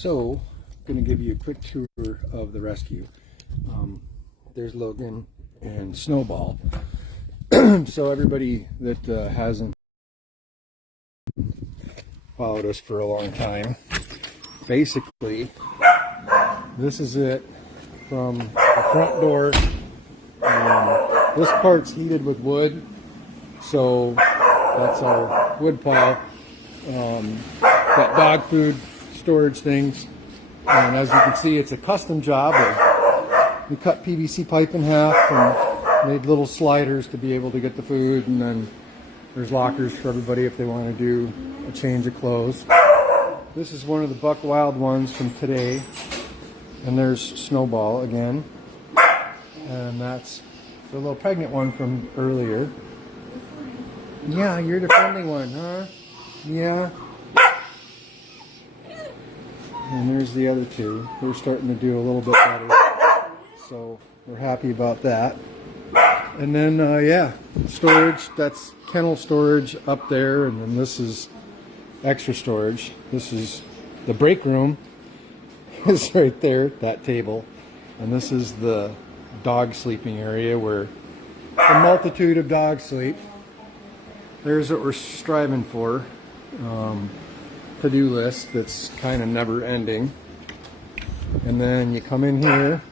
So, I'm going to give you a quick tour of the rescue. There's Logan and Snowball. So everybody that hasn't followed us for a long time, basically, this is it from the front door. This part's heated with wood, so that's our wood pile. Got dog food storage things, and as you can see, it's a custom job. We cut PVC pipe in half and made little sliders to be able to get the food, and then there's lockers for everybody if they want to do a change of clothes. This is one of the Buck Wild ones from today, and there's Snowball again, and that's the little pregnant one from earlier. Yeah, you're the friendly one, huh? Yeah. And there's the other two. They're starting to do a little bit better, so we're happy about that. And then, yeah, storage, that's kennel storage up there, and then this is extra storage. This is the break room. It's right there, that table. And this is the dog sleeping area where a multitude of dogs sleep. There's what we're striving for. To-do list that's kind of never ending. And then you come in here,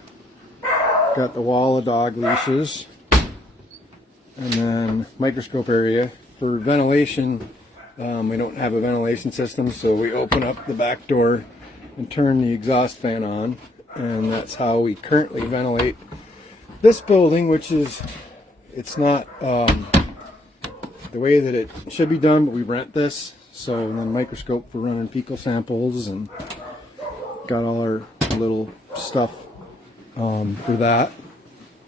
got the wall of dog leashes, and then microscope area for ventilation. We don't have a ventilation system, so we open up the back door and turn the exhaust fan on, and that's how we currently ventilate this building, which is, it's not the way that it should be done, but we rent this. So, and then microscope for running fecal samples, and got all our little stuff for that.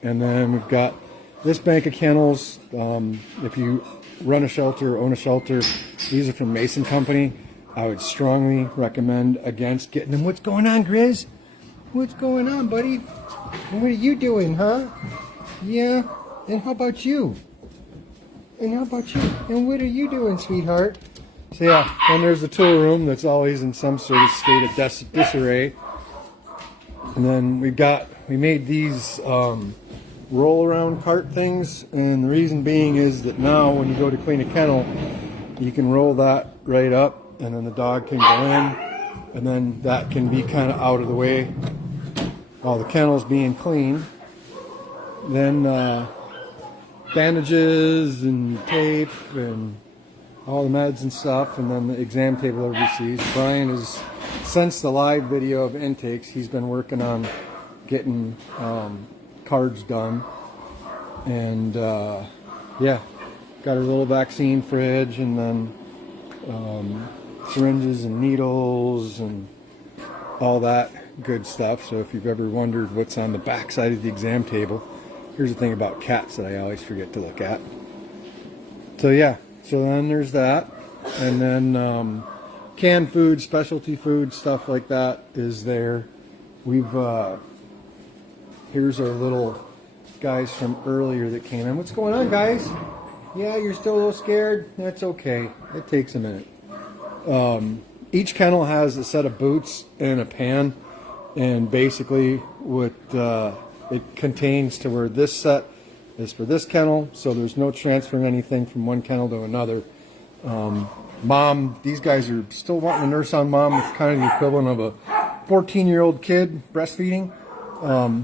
And then we've got this bank of kennels. If you run a shelter or own a shelter, these are from Mason Company. I would strongly recommend against getting them. What's going on, Grizz? What's going on, buddy? And what are you doing, huh? Yeah. And how about you? And how about you? And what are you doing, sweetheart? So yeah, and there's the tool room that's always in some sort of state of disarray. And then we made these roll around cart things, and the reason being is that now when you go to clean a kennel, you can roll that right up, and then the dog can go in, and then that can be kind of out of the way while the kennel's being cleaned. Then bandages and tape and all the meds and stuff, and then the exam table everybody sees. Brian is, since the live video of intakes, he's been working on getting cards done. And yeah, got a little vaccine fridge, and then syringes and needles and all that good stuff. So if you've ever wondered what's on the back side of the exam table, here's the thing about cats that I always forget to look at. So yeah. So then there's that, and then canned food, specialty food, stuff like that is there. We've here's our little guys from earlier that came in. What's going on, guys? Yeah, you're still a little scared? That's okay. It takes a minute. Each kennel has a set of boots and a pan, and basically what it contains to where this set is for this kennel, so there's no transferring anything from one kennel to another. Mom, these guys are still wanting to nurse on mom. It's kind of the equivalent of a 14-year-old kid breastfeeding.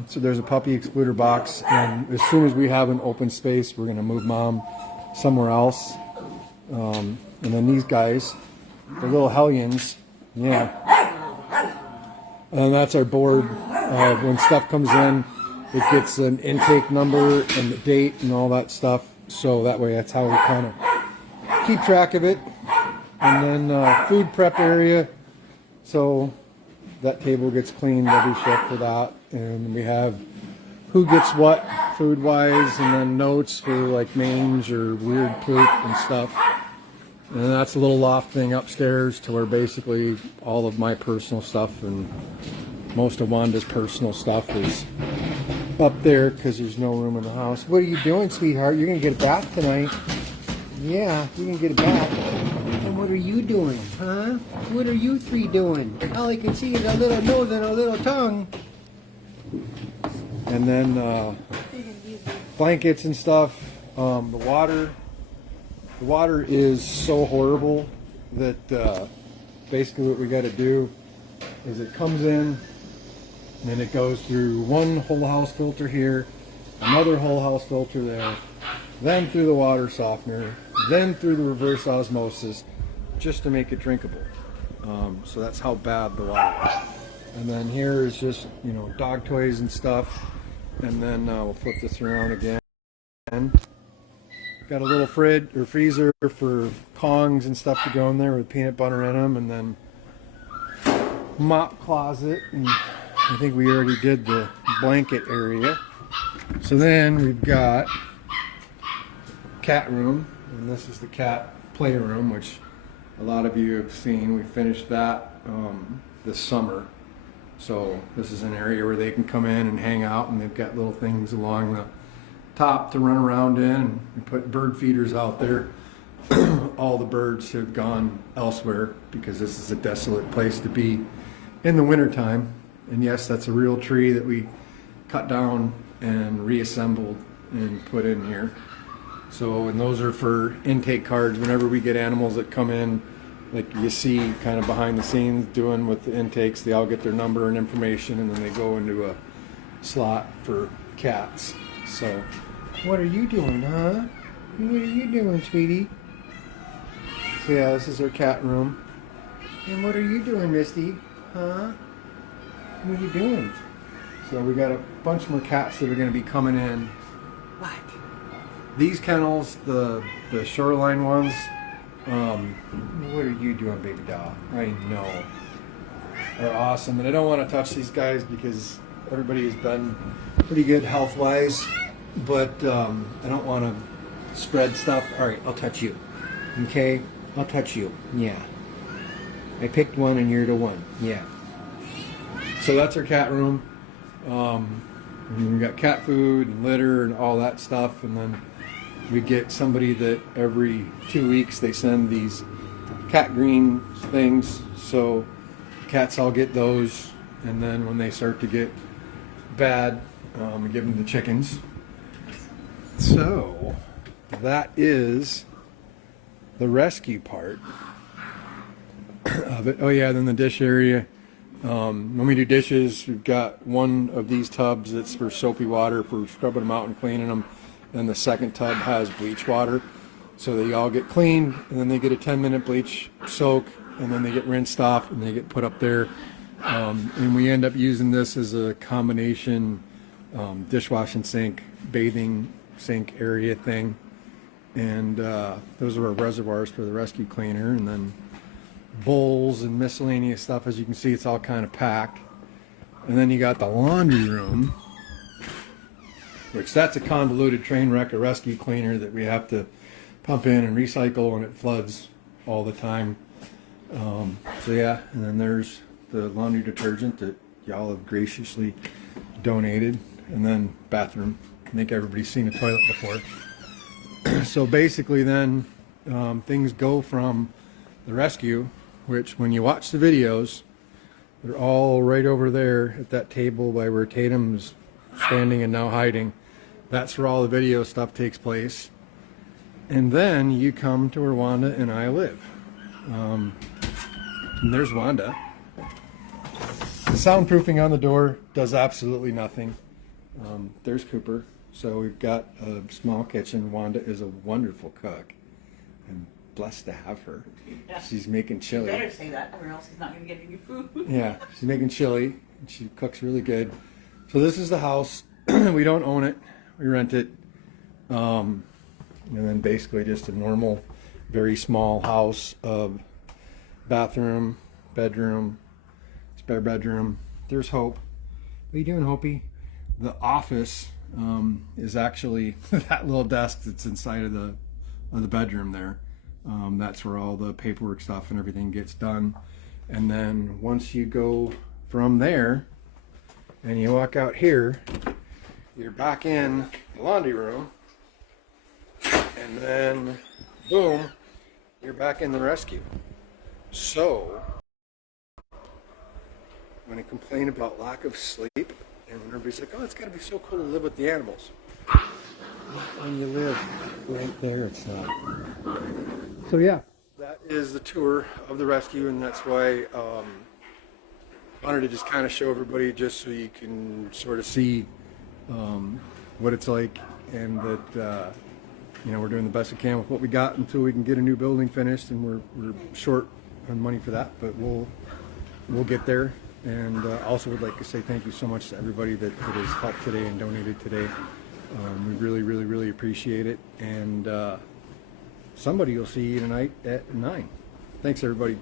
So there's a puppy excluder box, and as soon as we have an open space, we're going to move mom somewhere else. And then these guys, the little hellions, yeah. And that's our board. When stuff comes in, it gets an intake number and the date and all that stuff. So that way, that's how we kind of keep track of it. And then food prep area. So that table gets cleaned every shift for that. And we have who gets what food-wise, and then notes for like mange or weird poop and stuff. And that's a little loft thing upstairs to where basically all of my personal stuff and most of Wanda's personal stuff is up there because there's no room in the house. What are you doing, sweetheart? You're going to get a bath tonight. Yeah, you're going to get a bath. And what are are you doing, huh? What are you three doing? All I can see is a little nose and a little tongue. And then blankets and stuff. The water is so horrible that basically what we got to do is it comes in and then it goes through one whole house filter here, another whole house filter there, then through the water softener, then through the reverse osmosis, just to make it drinkable. So that's how bad the water is. And then here is just, you know, dog toys and stuff. And then we'll flip this around again. Got a little fridge or freezer for Kongs and stuff to go in there with peanut butter in them. And then mop closet. And I think we already did the blanket area. So then we've got cat room. And this is the cat playroom, which a lot of you have seen. We finished that this summer. So this is an area where they can come in and hang out, and they've got little things along the top to run around in, and we put bird feeders out there. All the birds have gone elsewhere because this is a desolate place to be in the wintertime. And yes, that's a real tree that we cut down and reassembled and put in here. So, and those are for intake cards whenever we get animals that come in, like you see kind of behind the scenes doing with the intakes. They all get their number and information, and then they go into a slot for cats. So, what are you doing, huh? What are you doing, sweetie? So yeah, this is our cat room. And what are you doing, Misty? Huh? What are you doing? So we got a bunch more cats that are going to be coming in. What? These kennels, the shoreline ones. What are you doing, baby doll? I know. Are awesome, and I don't want to touch these guys because everybody has been pretty good health-wise, but I don't want to spread stuff. All right, I'll touch you. Okay, I'll touch you. Yeah. I picked one, and you're the one. Yeah. So that's our cat room. And we got cat food and litter and all that stuff, and then we get somebody that every 2 weeks they send these cat green things, so cats all get those, and then when they start to get bad, we give them the chickens. So that is the rescue part of it. Oh yeah, then the dish area. When we do dishes, we've got one of these tubs that's for soapy water for scrubbing them out and cleaning them. Then the second tub has bleach water. So they all get cleaned, and then they get a 10-minute bleach soak, and then they get rinsed off, and they get put up there. And we end up using this as a combination dishwashing sink, bathing sink area thing. And those are our reservoirs for the rescue cleaner, and then bowls and miscellaneous stuff. As you can see, it's all kind of packed. And then you got the laundry room, which that's a convoluted train wreck, a rescue cleaner that we have to pump in and recycle, and it floods all the time. So yeah, and then there's the laundry detergent that y'all have graciously donated, and then bathroom. I think everybody's seen a toilet before. So basically then things go from the rescue, which when you watch the videos, they're all right over there at that table by where Tatum's standing and now hiding. That's where all the video stuff takes place. And then you come to where Wanda and I live. And there's Wanda. The soundproofing on the door does absolutely nothing. There's Cooper. So we've got a small kitchen. Wanda is a wonderful cook. I'm blessed to have her. Yeah. She's making chili. You better say that, or else he's not going to get any food. Yeah, she's making chili, and she cooks really good. So this is the house. We don't own it. We rent it. And then basically just a normal, very small house of bathroom, bedroom, spare bedroom. There's Hope. What are you doing, Hopi? The office is actually that little desk that's inside of the bedroom there. That's where all the paperwork stuff and everything gets done. And then once you go from there and you walk out here, you're back in the laundry room. And then, boom, you're back in the rescue. So, when I complain about lack of sleep, and everybody's like, oh, it's got to be so cool to live with the animals. When you live right there, it's not. So yeah, that is the tour of the rescue, and that's why I wanted to just kind of show everybody, just so you can sort of see what it's like, and that you know, we're doing the best we can with what we got until we can get a new building finished, and we're short on money for that, but we'll get there. And also would like to say thank you so much to everybody that has helped today and donated today. We really appreciate it. And somebody will see you tonight at 9. Thanks, everybody.